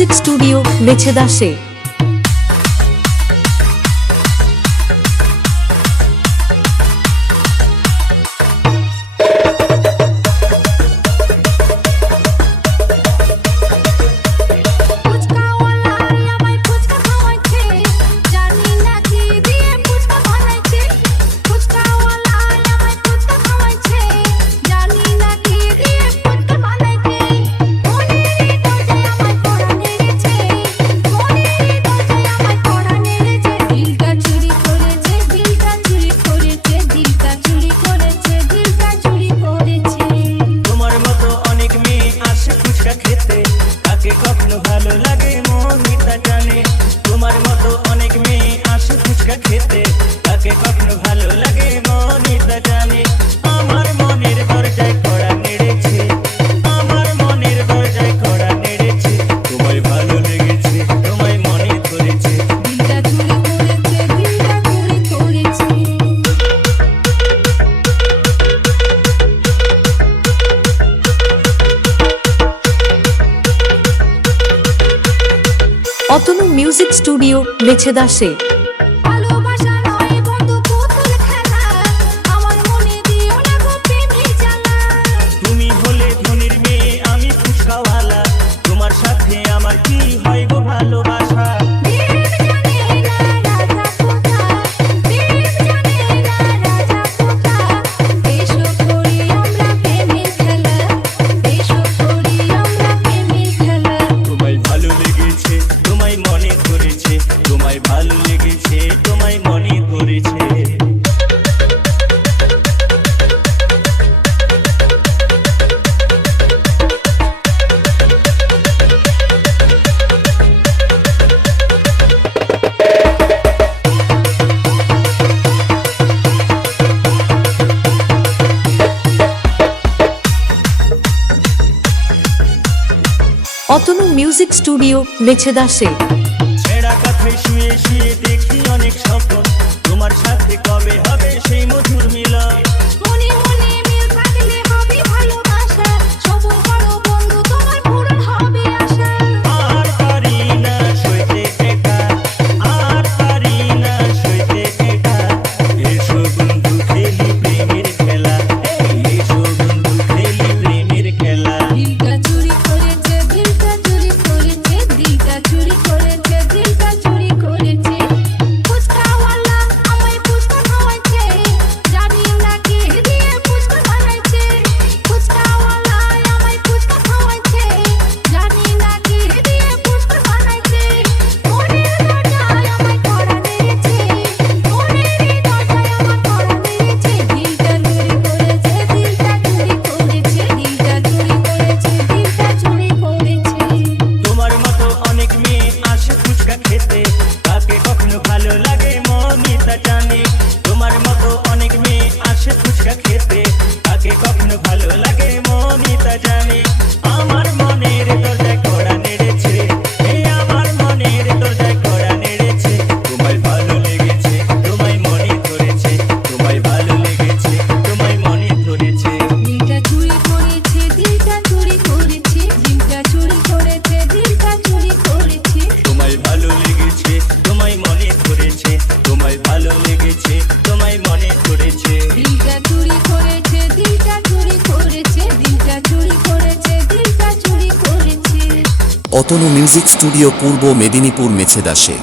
Music studio মেছেদাসে। Atanu music studio মেছেদাসে। Atanu music studio মেছেদাসে। ছেঁড়া কাঁথায় শুয়ে শুয়ে দেখি অনেক স্বপ্ন, তোমার সাথে কবে হবে সেই মধুর মিলন। মনে মনে মিল থাকলে হবে ভালোবাসা, সবুজ বড় বন্ধু তোমার পূরণ হবে আশা। আর পারি না সইতে একা, আর পারি না সইতে একা। এসো বন্ধু খেলি প্রেমের খেলা, এসো বন্ধু খেলি প্রেমের খেলা। দিলটা চুরি করেছে, দিলটা চুরি করেছে, দিলটা চুরি করেছে, দিলটা চুরি করেছে। ফুচকাওয়ালা আমায় ফুচকা খাওয়াচ্ছে, জানি না কে দিয়ে ফুচকা বানাইছে। ফুচকাওয়ালা আমায় ফুচকা খাওয়াচ্ছে, জানি না কে দিয়ে ফুচকা বানাইছে। মনের দরজায় আমায় কড়া নেড়েছে, মনের দরজায় আমার কড়া নেড়েছে। দিলটা চুরি করেছে, দিলটা চুরি করেছে, দিলটা চুরি করেছে, দিলটা চুরি করেছে। তোমার মতো অনেক মেয়ে আসে ফুচকা খেতে, কাকে কখনো ভালো লাগে মনই তা জানে। তোমার মতো অনেক মেয়ে আসে ফুচকা খেতে, কাকে কখনো ভালো লাগে মনই তা জানে। আমার মনের দরজায় কড়া নেড়েছে, এই আমার মনের দরজায় কড়া নেড়েছে। তোমায় ভালো লেগেছে, তোমায় মনে ধরেছে, তোমায় ভালো লেগেছে, তোমায় মনে ধরেছে। দিলটা চুরি করেছে, দিলটা চুরি করেছে, দিলটা চুরি করেছে, দিলটা চুরি করেছে। তোমায় ভালো লেগেছে, তোমায় মনে ধরেছে, তোমায় ভালো লেগেছে, তোমায় মনে ধরেছে। দিলটা চুরি করেছে, দিলটা চুরি করেছে, দিলটা চুরি করেছে, দিলটা চুরি করেছে। অতনু মিউজিক স্টুডিও পূর্ব মেদিনীপুর মেছেদাসে।